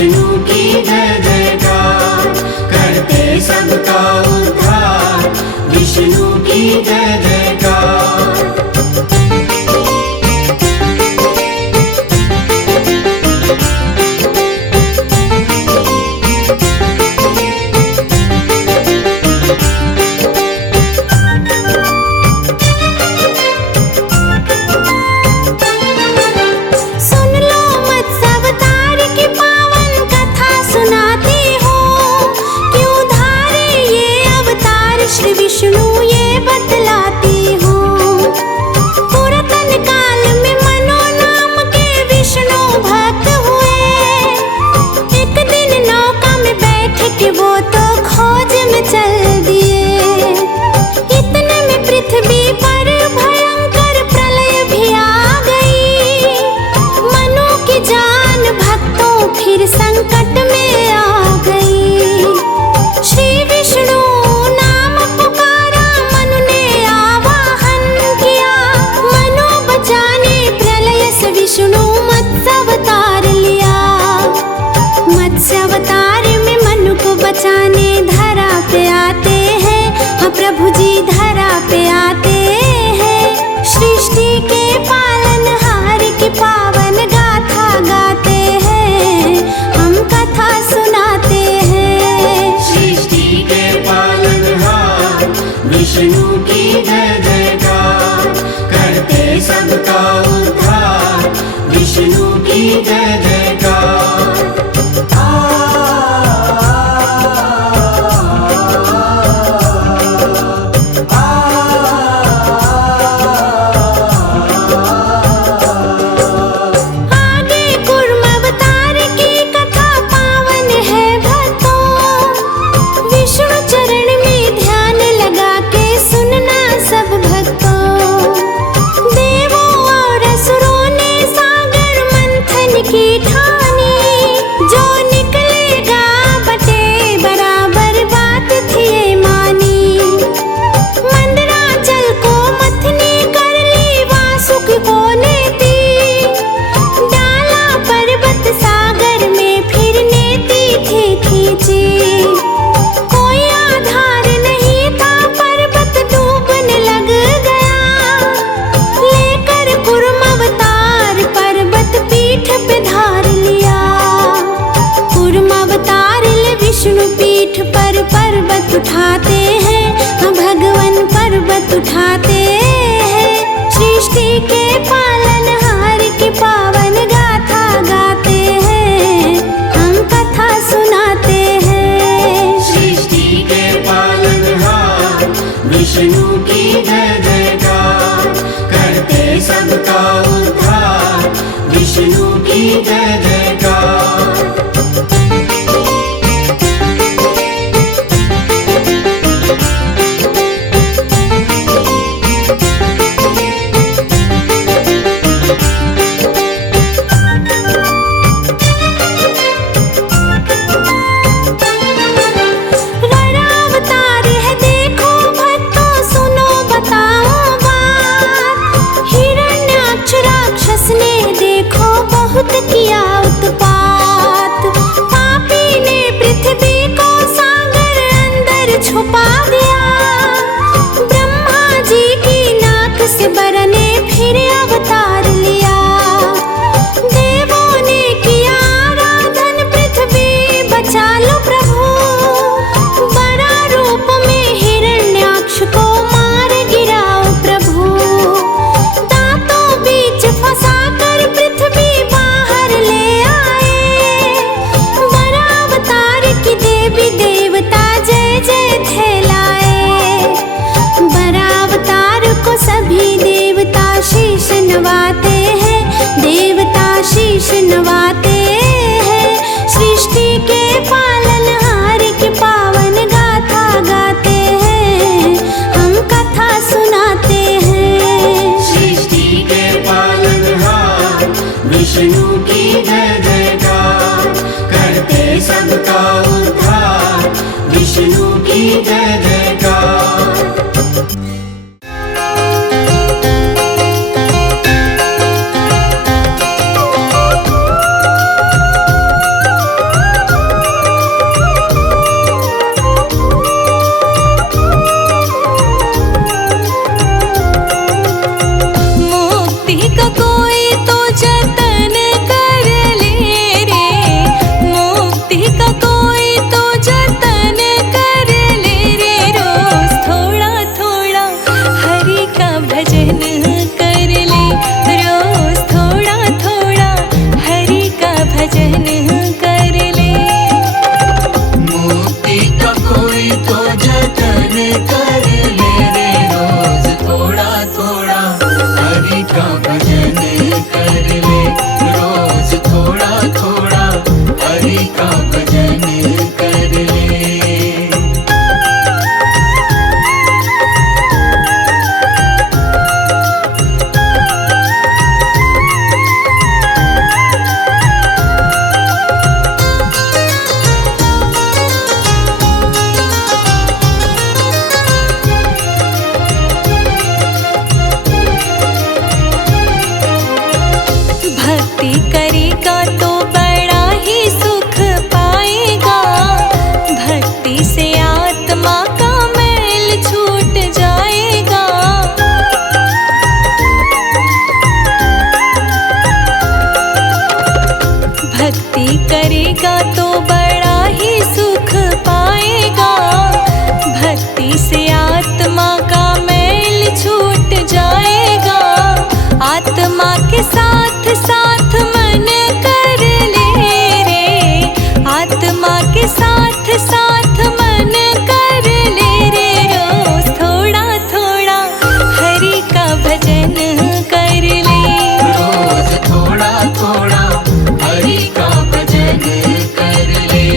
विष्णु की जय जयकार, करते सबका उद्धार, विष्णु की जय जयकार। श्री विष्णु ये बतलाती हूँ, पुरातन काल में मनो नाम के विष्णु भक्त हुए। एक दिन नौका में बैठ के वो तो खोज में चल दिए। इतने में पृथ्वी पर भयंकर प्रलय भी आ गई। मनु की जान भक्तों फिर संकट में आ गई। श्री विष्णु विष्णु मत्स्य अवतार लिया। मत्स्य अवतार में मनु को बचाने धरा पे आते हैं। हाँ प्रभु जी धरा पे आते हैं। सृष्टि के पालनहार की पावन गाथा गाते हैं। हम कथा सुनाते हैं। सृष्टि के पालनहार विष्णु की जय जयकार, करते सबका उद्धार, विष्णु की जय जयकार। आगे कूर्म अवतार की कथा पावन है भक्तों। विष्णु चरण में ध्यान लगा के सुनना सब भक्तों। देवों और असुरों ने सागर मंथन की ठानी। जो निकलेगा बटे बराबर बात थी ये मानी। मंदराचल को मथनी कर ली वासुकी को नेती। डाला पर्वत सागर में फिर नेती थी खींची। कोई आधार नहीं था पर्वत डूबने लग गया। लेकर कूर्म अवतार पर्वत पीठ पे धार लिया। कूर्म अवतार ले विष्णु पीठ पर पर्वत उठाते हैं। हाँ भगवान पर्वत उठाते हैं। सृष्टि के पालनहार की पावन गाथा गाते हैं। हम कथा सुनाते हैं। सृष्टि के पालनहार विष्णु की जय जयकार, करते सबका उद्धार, विष्णु की जय जयकार। भजन कर ले। मुक्ति का कोई तो जतन कर ले रे, रोज थोड़ा थोड़ा हरि का भजन कर ले, रोज थोड़ा थोड़ा हरि का भजन कर ले। भक्ति करेगा तो बड़ा ही सुख पाएगा, भक्ति से आत्मा का मैल छूट जाएगा। भक्ति करेगा तो बड़ा ही सुख पाएगा, भक्ति से आत्मा का मैल छूट जाएगा। आत्मा के साथ साथ मन कर ले रे, आत्मा के साथ साथ मन कर ले रे, रोज थोड़ा थोड़ा हरि का भजन कर ले। रोज थोड़ा थोड़ा हरि का भजन कर ले।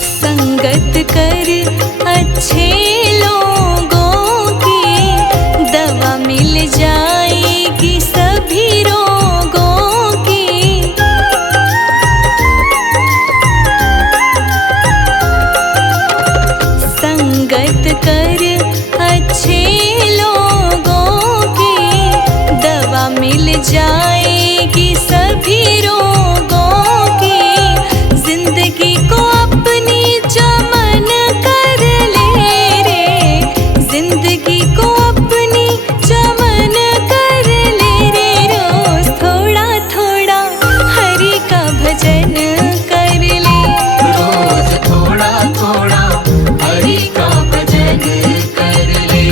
संगत कर अच्छे लोगों की, दवा मिल जाएगी सभी रोगों की। संगत कर अच्छे लोगों की, दवा मिल जाएगी सभी रोगों की। जिंदगी को अपनी चमन कर ले रे, जिंदगी को अपनी चमन कर ले रे, रोज थोड़ा थोड़ा हरि का भजन कर ले। रोज थोड़ा थोड़ा हरि का भजन कर ले।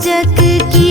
पूजक की